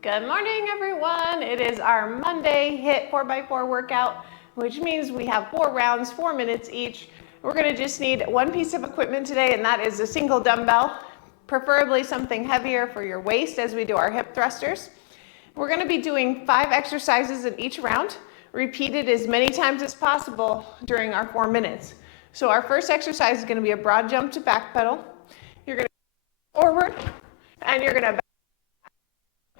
Good morning, everyone. It is our Monday HIIT 4x4 workout, which means we have 4 rounds, 4 minutes each. We're going to just need one piece of equipment today, and that is a single dumbbell, preferably something heavier for your waist as we do our hip thrusters. We're going to be doing 5 exercises in each round, repeated as many times as possible during our 4 minutes. So our first exercise is going to be a broad jump to back pedal. You're going to go forward, and you're going to back.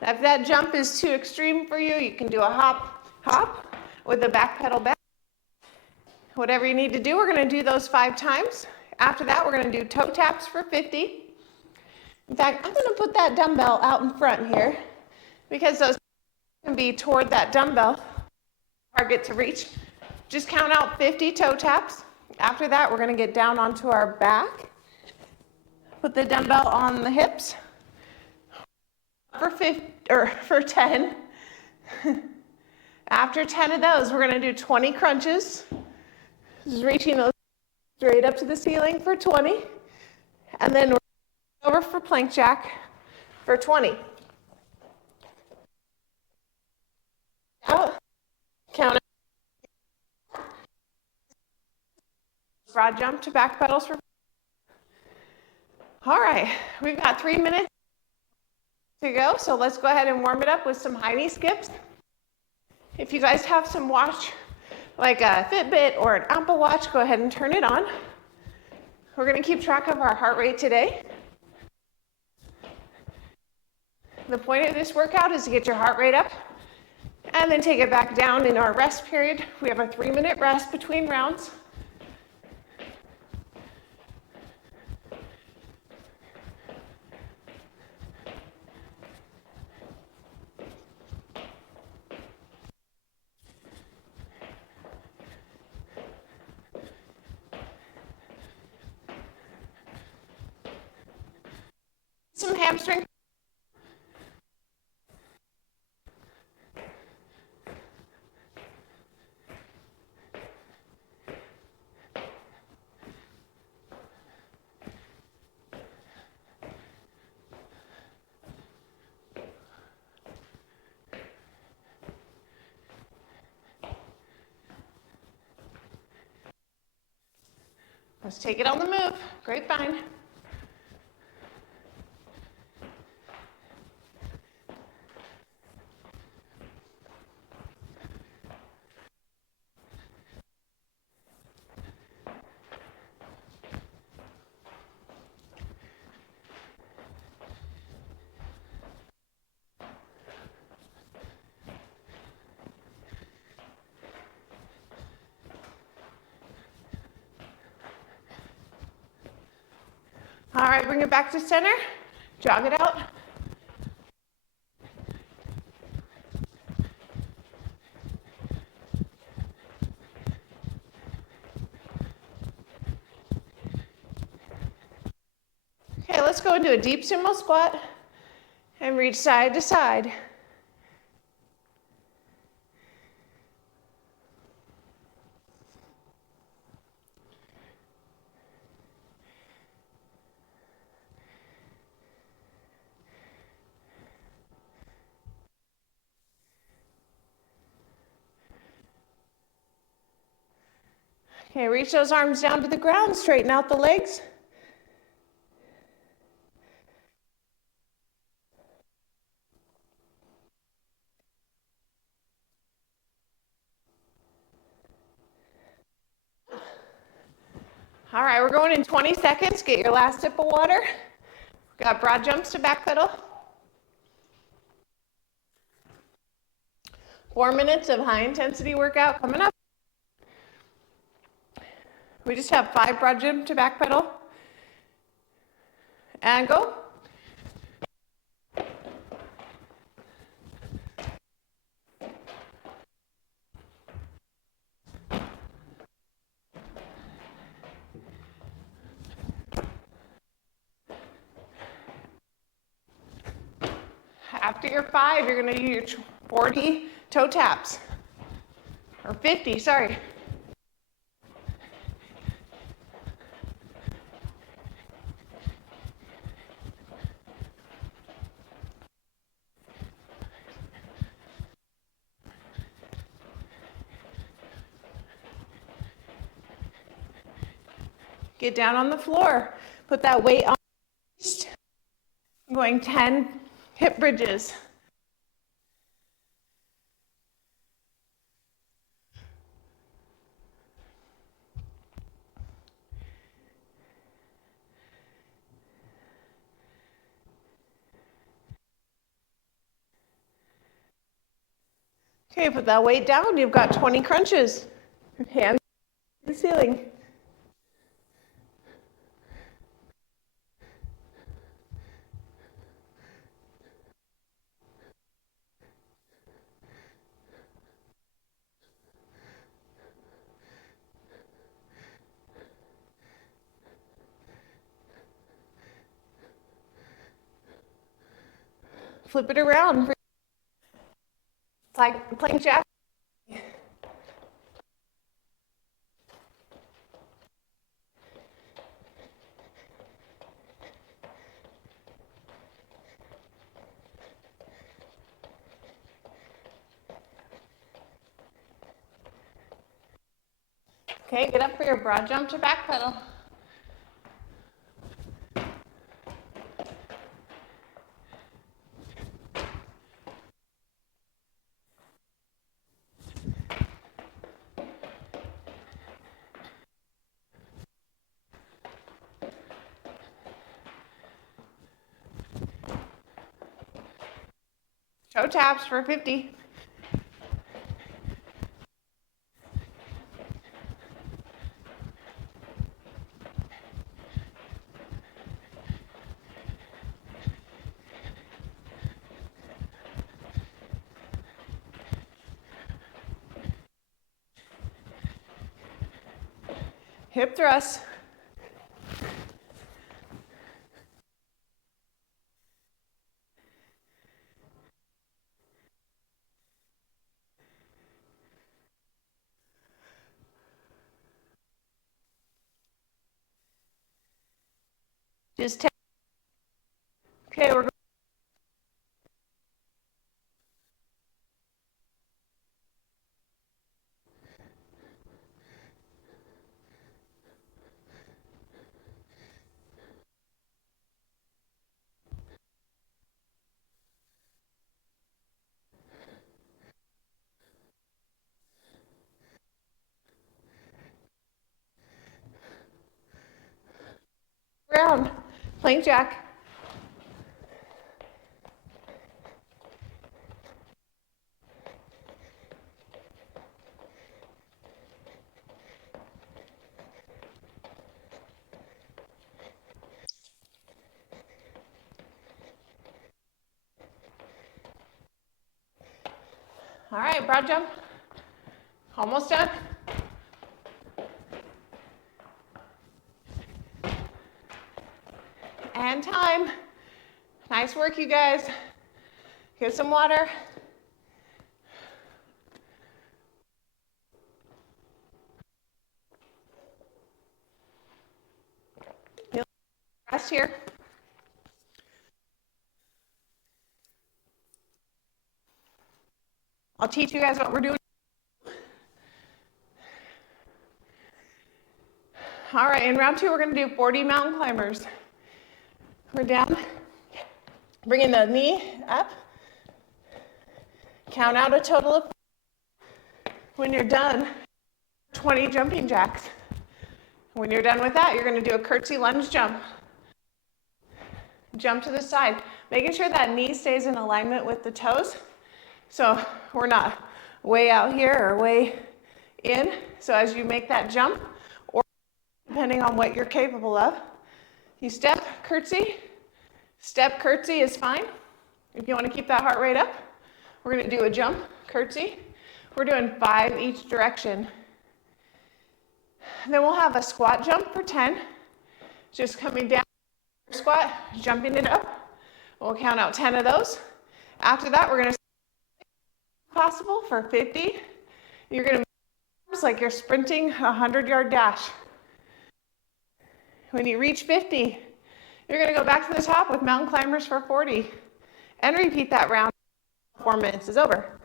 If that jump is too extreme for you, you can do a hop with the back pedal back. Whatever you need to do, we're going to do those 5 times. After that, we're going to do toe taps for 50. In fact, I'm going to put that dumbbell out in front here because those can be toward that dumbbell target to reach. Just count out 50 toe taps. After that, we're going to get down onto our back. Put the dumbbell on the hips. For 10. After 10 of those, we're going to do 20 crunches. Just reaching those straight up to the ceiling for 20. And then we're over for plank jack for 20. Out. Count it. Broad jump to back pedals for. All right, we've got 3 minutes to go, so let's go ahead and warm it up with some high knee skips. If you guys have some watch, like a Fitbit or an Apple Watch, go ahead and turn it on. We're going to keep track of our heart rate today. The point of this workout is to get your heart rate up and then take it back down in our rest period. We have a 3-minute rest between rounds. Some hamstring. Let's take it on the move. Grapevine. All right, bring it back to center. Jog it out. Okay, let's go into a deep sumo squat and reach side to side. Okay, reach those arms down to the ground, straighten out the legs. All right, we're going in 20 seconds. Get your last sip of water. We've got broad jumps to back pedal. 4 minutes of high intensity workout coming up. We just have 5 broad jump to back pedal. And go. After your 5, you're going to do your 40 toe taps. Or 50, sorry. Get down on the floor. Put that weight on the waist. I'm going 10 hip bridges. Okay, put that weight down. You've got 20 crunches. Hands to the ceiling. Flip it around. It's like playing jack. Okay, get up for your broad jump to back pedal. Toe taps for 50. Hip thrust. Just 10. Okay, we're going. Round. Plank jack. All right, broad jump. Almost done. And time. Nice work, you guys. Get some water. Rest here. I'll teach you guys what we're doing. All right, in round 2, we're going to do 40 mountain climbers. We're down, bringing the knee up. Count out a total of, when you're done, 20 jumping jacks. When you're done with that, you're going to do a curtsy lunge jump. Jump to the side, making sure that knee stays in alignment with the toes. So we're not way out here or way in. So as you make that jump, or depending on what you're capable of, you step, curtsy. Step, curtsy is fine. If you want to keep that heart rate up, we're going to do a jump, curtsy. We're doing 5 each direction. Then we'll have a squat jump for 10. Just coming down, squat, jumping it up. We'll count out 10 of those. After that, we're going to possible for 50. You're going to move like you're sprinting a 100-yard dash. When you reach 50, you're going to go back to the top with mountain climbers for 40 and repeat that round. 4 minutes is over.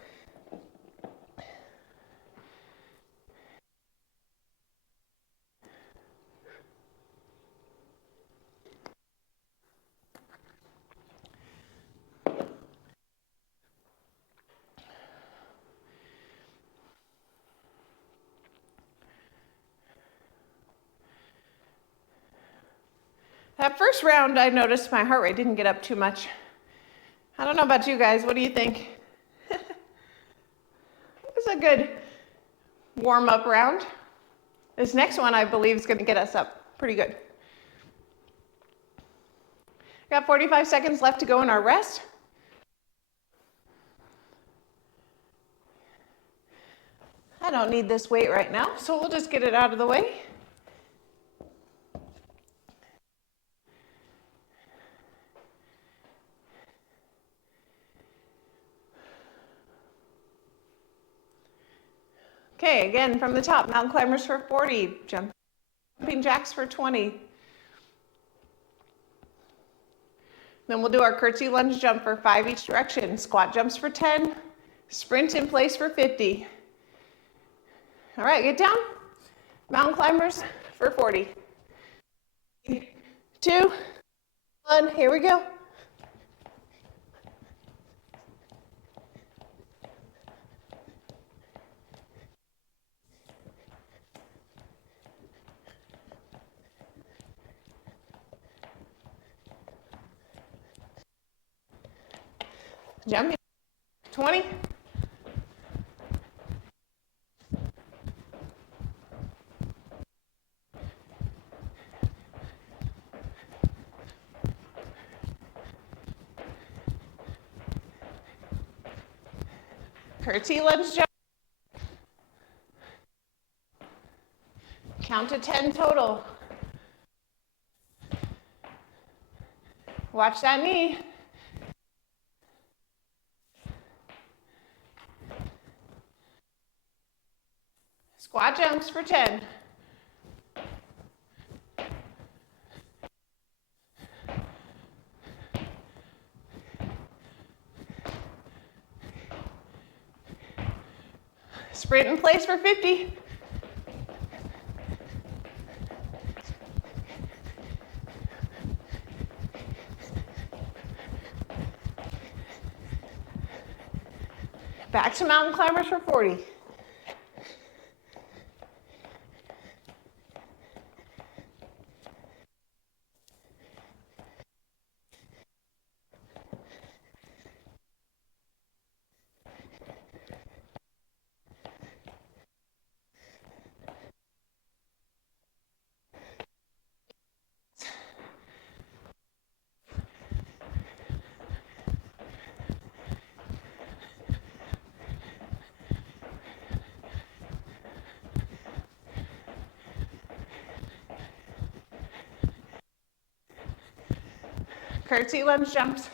That first round, I noticed my heart rate didn't get up too much. I don't know about you guys. What do you think? It was a good warm-up round. This next one, I believe, is going to get us up pretty good. Got 45 seconds left to go in our rest. I don't need this weight right now, so we'll just get it out of the way. Okay, again from the top, mountain climbers for 40, jumping jacks for 20. Then we'll do our curtsy lunge jump for 5 each direction, squat jumps for 10, sprint in place for 50. All right, get down. Mountain climbers for 40. 2, 1, here we go. Jumping, 20. Curtsy lunge jump. Count to 10 total. Watch that knee. Squat jumps for 10. Sprint in place for 50. Back to mountain climbers for 40. Curtsy lunge jumps.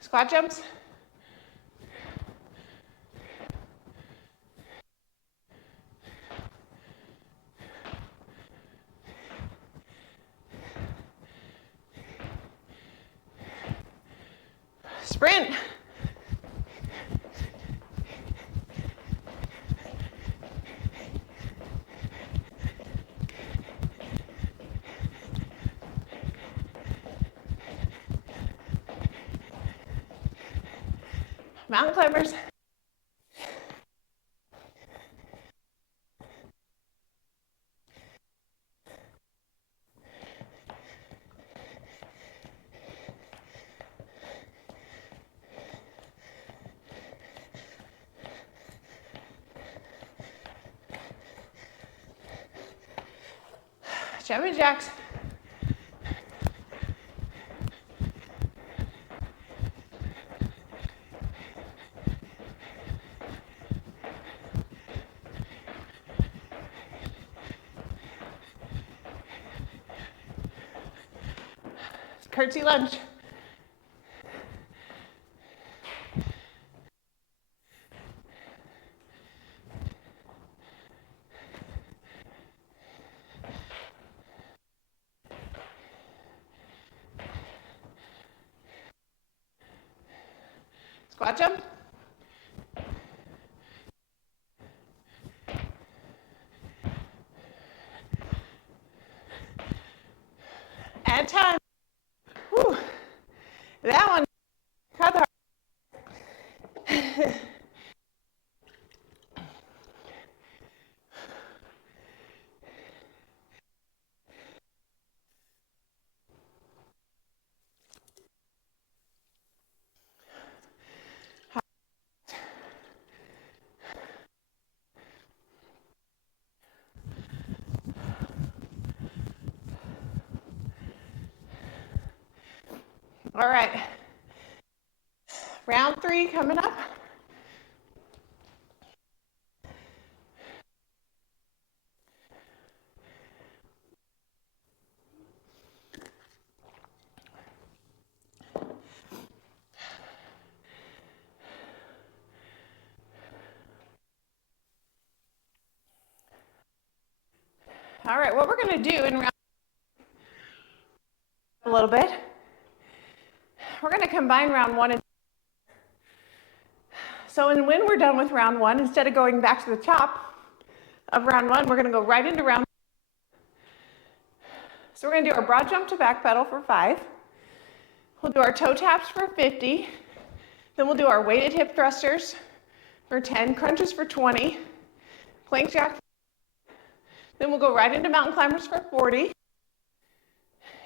Squat jumps. Sprint. Mountain climbers. Jumping jacks. Curtsy lunge. Squat jump. at a time. Whew. That one cut hard. All right, round 3 coming up. All right, what we're going to do in round a little bit, we're going to combine round 1 and so when we're done with round 1, instead of going back to the top of round 1, we're going to go right into round. So we're going to do our broad jump to back pedal for 5. We'll do our toe taps for 50. Then we'll do our weighted hip thrusters for 10, crunches for 20, plank jack. Then we'll go right into mountain climbers for 40,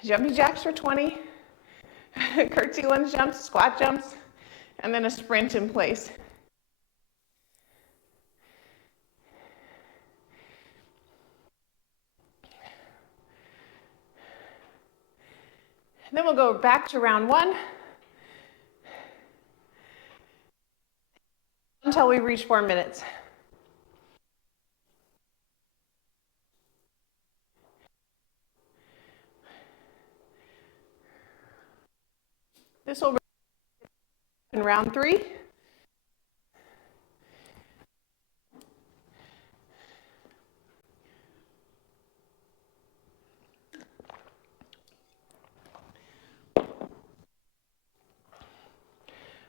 jumping jacks for 20, curtsy lunge jumps, squat jumps, and then a sprint in place. Then we'll go back to round 1 until we reach 4 minutes. This will be in round 3.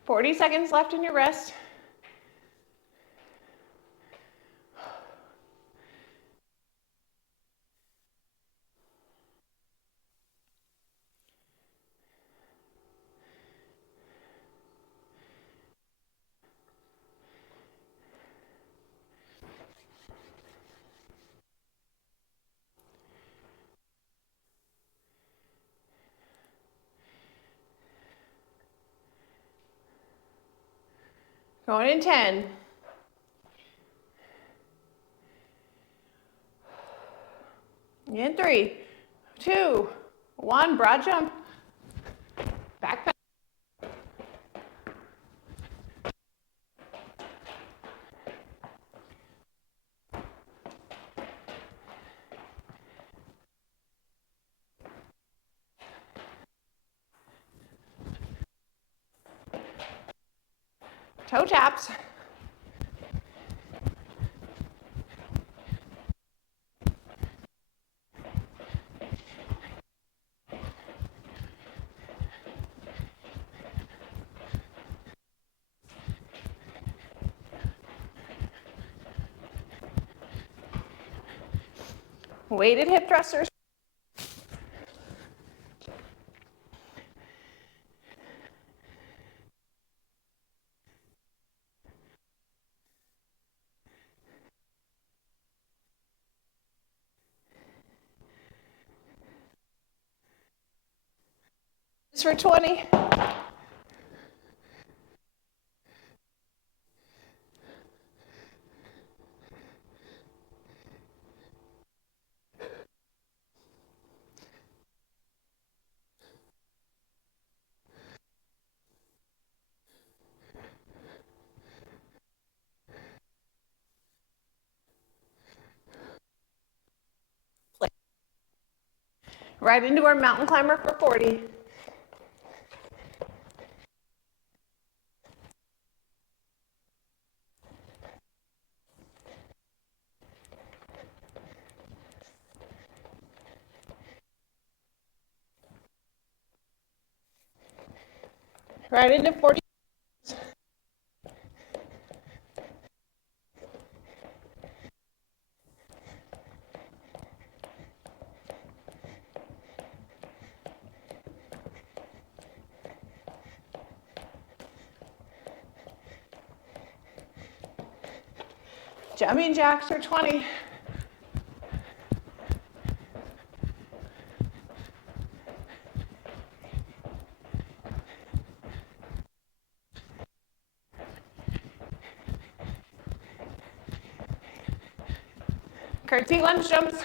Forty seconds left in your rest. Going in 10. In 3, 2, 1, broad jump. Back pedal. Toe taps. Weighted hip thrusters. For 20. Right into our mountain climber for 40. Right into 40. Jumping jacks for 20. Curtsy lunge jumps.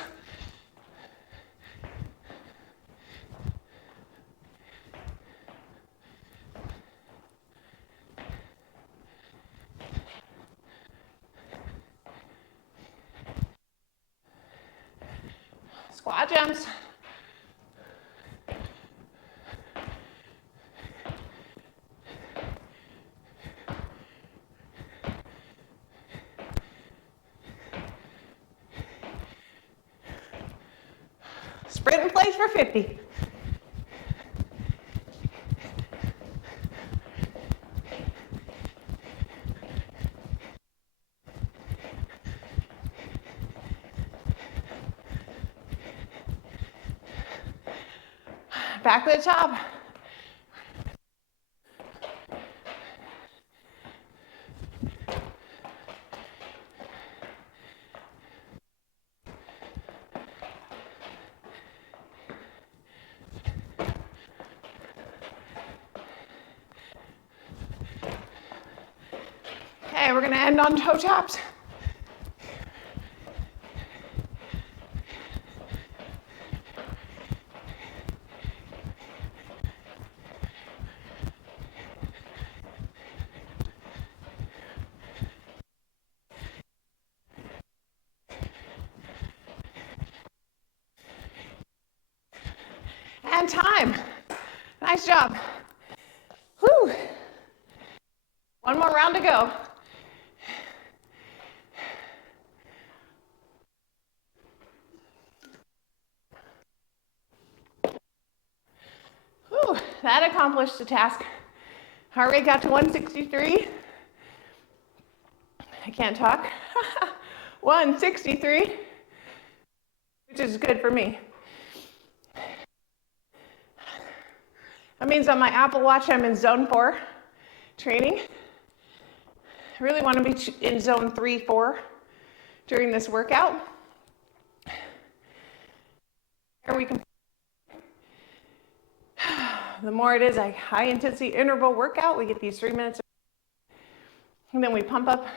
Squat jumps. Sprint in place for 50. Back to the top. Okay, we're gonna end on toe taps. And time. Nice job. Whew. One more round to go. Whew. That accomplished the task. Heart rate got to 163. I can't talk. 163, which is good for me. That means on my Apple Watch, I'm in zone 4 training. I really want to be in zone 3, 4 during this workout. Here we can. The more it is a high intensity interval workout, we get these 3 minutes. And then we pump up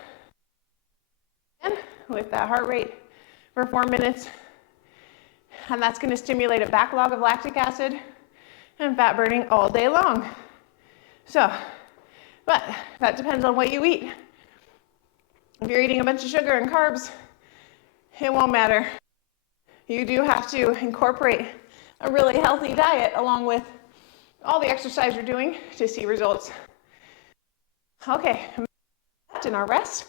with that heart rate for 4 minutes. And that's going to stimulate a backlog of lactic acid and fat burning all day long. So, but that depends on what you eat. If you're eating a bunch of sugar and carbs, it won't matter. You do have to incorporate a really healthy diet along with all the exercise you're doing to see results. Okay, in our rest,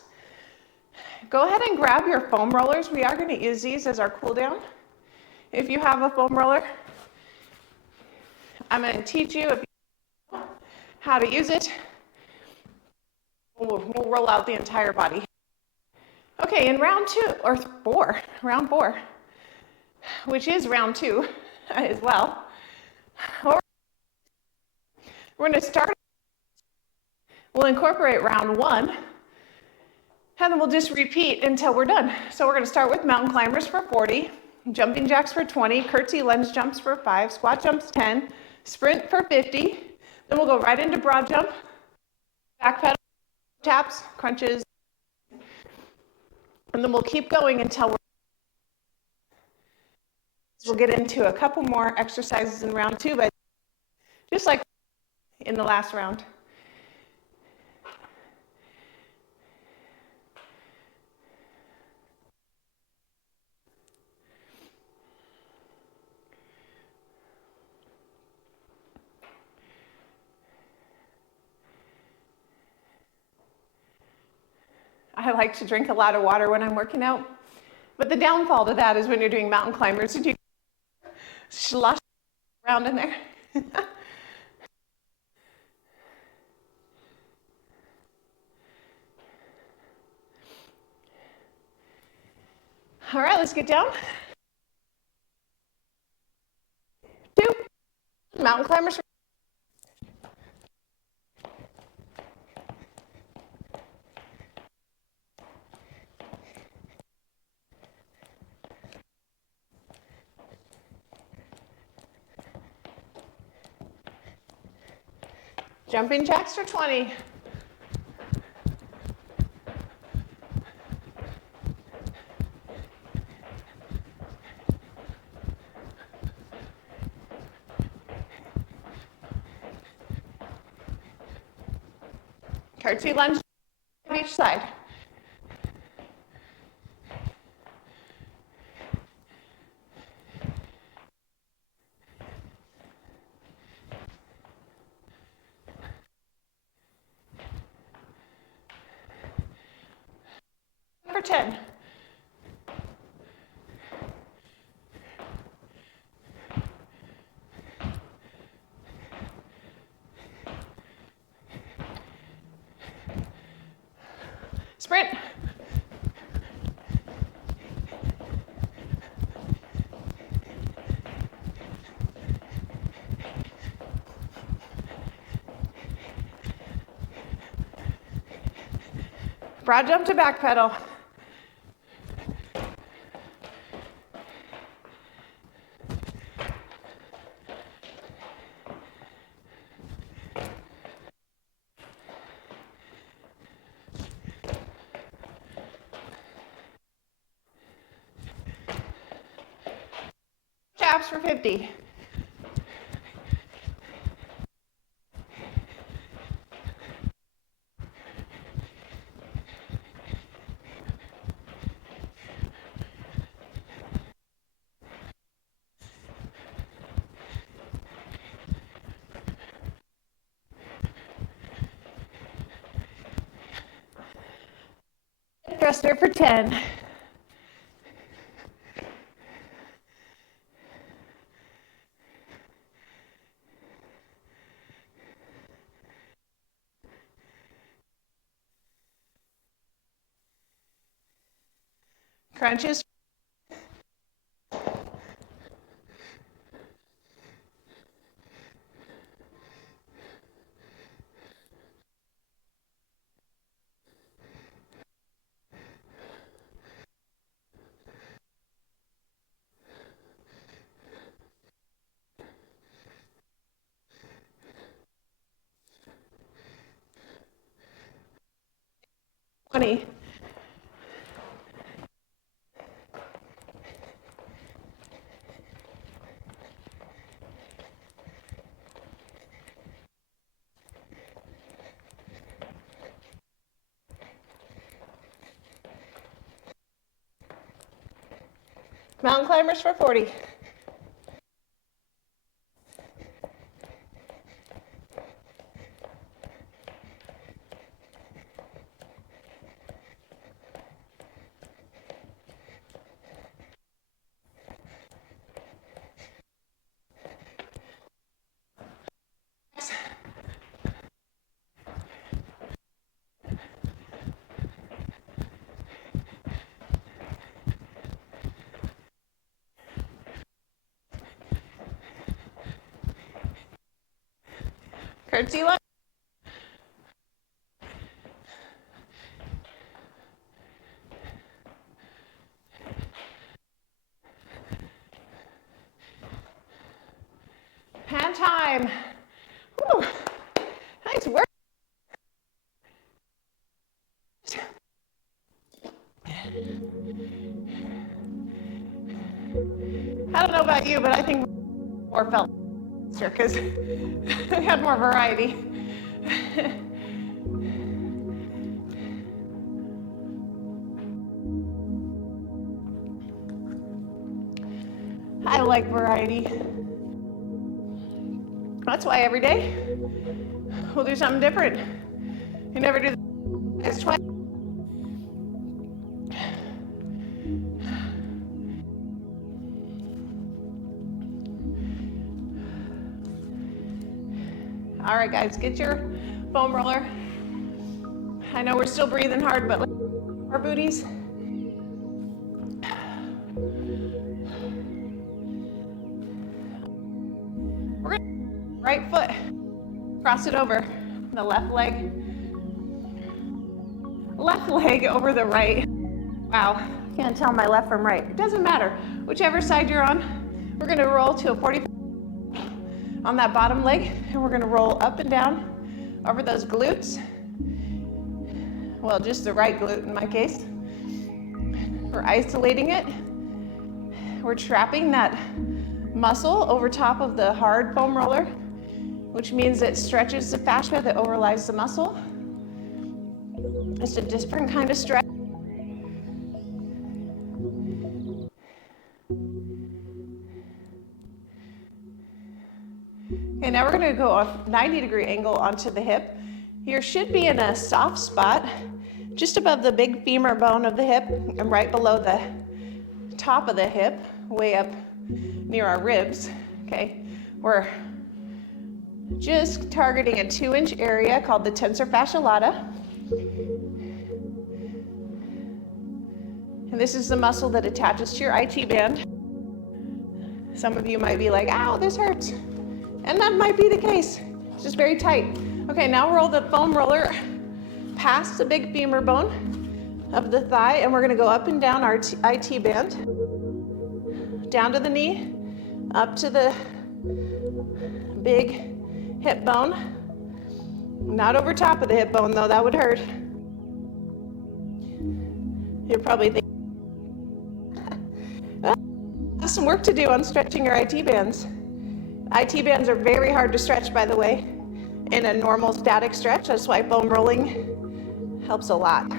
go ahead and grab your foam rollers. We are going to use these as our cool down. If you have a foam roller, I'm going to teach you how to use it. We'll roll out the entire body. Okay, in round 2 or 4, round 4, which is round 2 as well. We're going to start. We'll incorporate round 1, and then we'll just repeat until we're done. So we're going to start with mountain climbers for 40, jumping jacks for 20, curtsy lunge jumps for 5, squat jumps 10, sprint for 50. Then we'll go right into broad jump, back pedal, taps, crunches, and then we'll keep going until we'll get into a couple more exercises in round 2, but just like in the last round. I like to drink a lot of water when I'm working out, but the downfall to that is when you're doing mountain climbers and you slosh around in there. All right, let's get down. 2 mountain climbers. Jumping jacks for 20. Curtsy lunge on each side. For 10. Sprint. Broad jump to back pedal. Chaps for 50. Thruster for 10. Crunches. Twenty. Mountain climbers for 40. Curtsy lunge. Hand time. Whew. Nice work. I don't know about you, but I think more felt faster because we had more variety. I like variety. That's why every day we'll do something different. You never do this twice. All right, guys, get your foam roller. I know we're still breathing hard, but our booties. We're gonna right foot, cross it over the left leg over the right. Wow, can't tell my left from right. It doesn't matter, whichever side you're on. We're gonna roll to a 45 on that bottom leg, and we're gonna roll up and down over those glutes. Well, just the right glute in my case. We're isolating it. We're trapping that muscle over top of the hard foam roller, which means it stretches the fascia that overlies the muscle. It's a different kind of stretch. Okay, now we're going to go a 90-degree angle onto the hip. You should be in a soft spot just above the big femur bone of the hip and right below the top of the hip, way up near our ribs. Okay, we're just targeting a 2-inch area called the tensor fascia lata. And this is the muscle that attaches to your IT band. Some of you might be like, ow, this hurts. And that might be the case. It's just very tight. Okay, now roll the foam roller past the big femur bone of the thigh, and we're gonna go up and down our IT band, down to the knee, up to the big hip bone. Not over top of the hip bone though, that would hurt. You're probably thinking, there's some work to do on stretching your IT bands. IT bands are very hard to stretch, by the way, in a normal static stretch. That's why foam rolling helps a lot.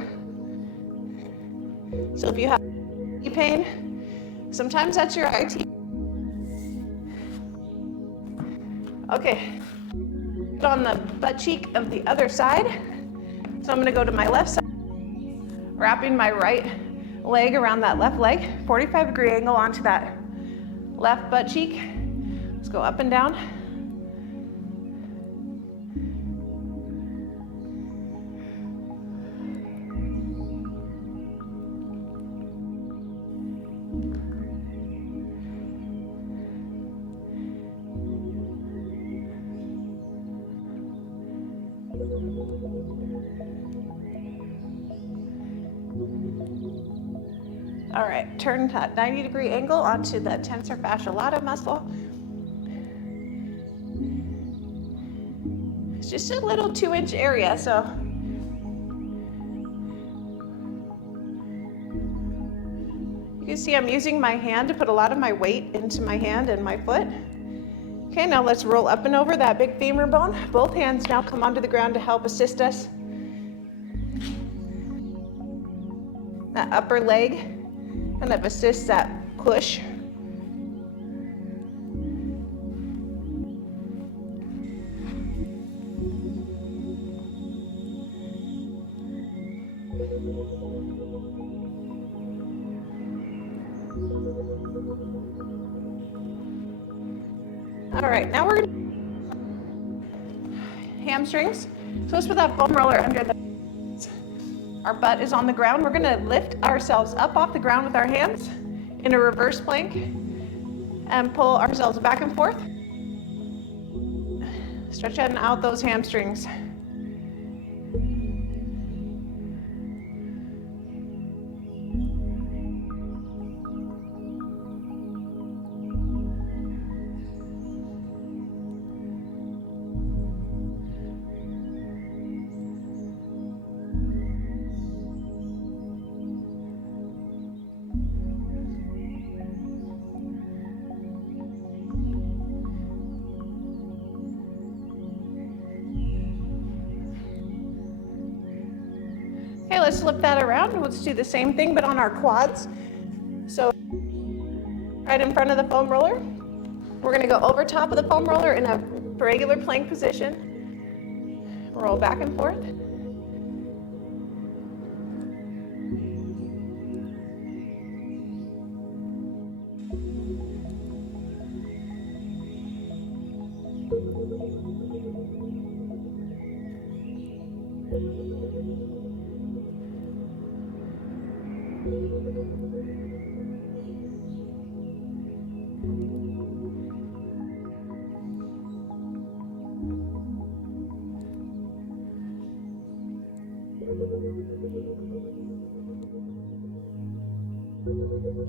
So if you have pain, sometimes that's your IT. Okay, on the butt cheek of the other side. So I'm gonna go to my left side, wrapping my right leg around that left leg, 45-degree angle onto that left butt cheek. Let's go up and down. All right, turn that 90-degree angle onto the tensor fascia lata muscle. It's just a little 2-inch area, so you can see I'm using my hand to put a lot of my weight into my hand and my foot. Okay, now let's roll up and over that big femur bone. Both hands now come onto the ground to help assist us. That upper leg kind of assists that push. All right, now we're gonna hamstrings. So let's put that foam roller under the, our butt is on the ground. We're gonna lift ourselves up off the ground with our hands in a reverse plank and pull ourselves back and forth. Stretching out those hamstrings. Okay, let's flip that around. Let's do the same thing, but on our quads. So right in front of the foam roller. We're gonna go over top of the foam roller in a regular plank position. Roll back and forth.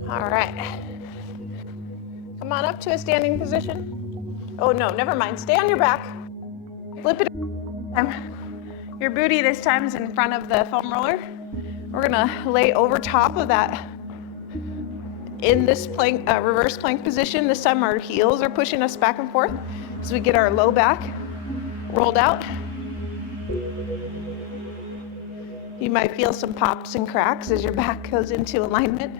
All right. Come on up to a standing position. Oh no, never mind. Stay on your back. Flip it. Your booty this time is in front of the foam roller. We're gonna lay over top of that in this plank, reverse plank position. This time our heels are pushing us back and forth as we get our low back rolled out. You might feel some pops and cracks as your back goes into alignment.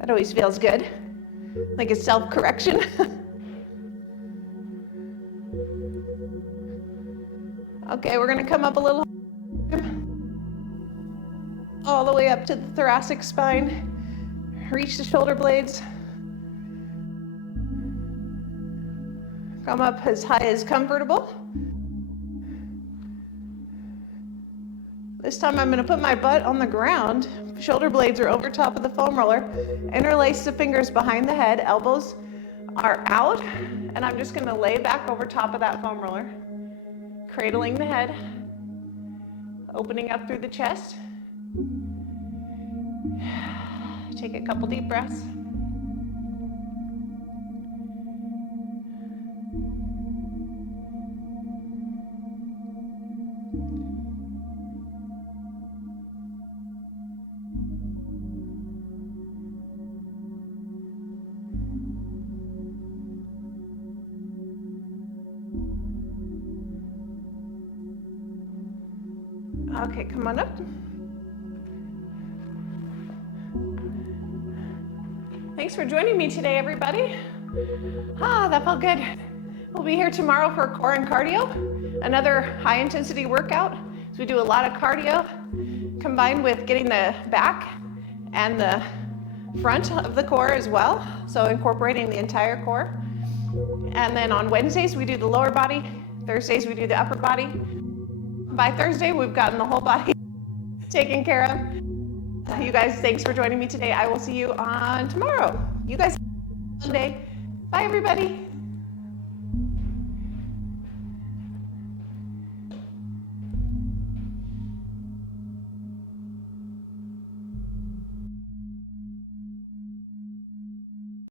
That always feels good, like it's self-correction. Okay, we're gonna come up a little, all the way up to the thoracic spine. Reach the shoulder blades. Come up as high as comfortable. This time I'm gonna put my butt on the ground. Shoulder blades are over top of the foam roller. Interlace the fingers behind the head, elbows are out, and I'm just gonna lay back over top of that foam roller. Cradling the head, opening up through the chest. Take a couple deep breaths. Okay, come on up. Thanks for joining me today, everybody. That felt good. We'll be here tomorrow for core and cardio, another high intensity workout. So we do a lot of cardio combined with getting the back and the front of the core as well. So incorporating the entire core. And then on Wednesdays, we do the lower body. Thursdays, we do the upper body. By Thursday, we've gotten the whole body taken care of. You guys, thanks for joining me today. I will see you on tomorrow. You guys have a good day. Bye, everybody.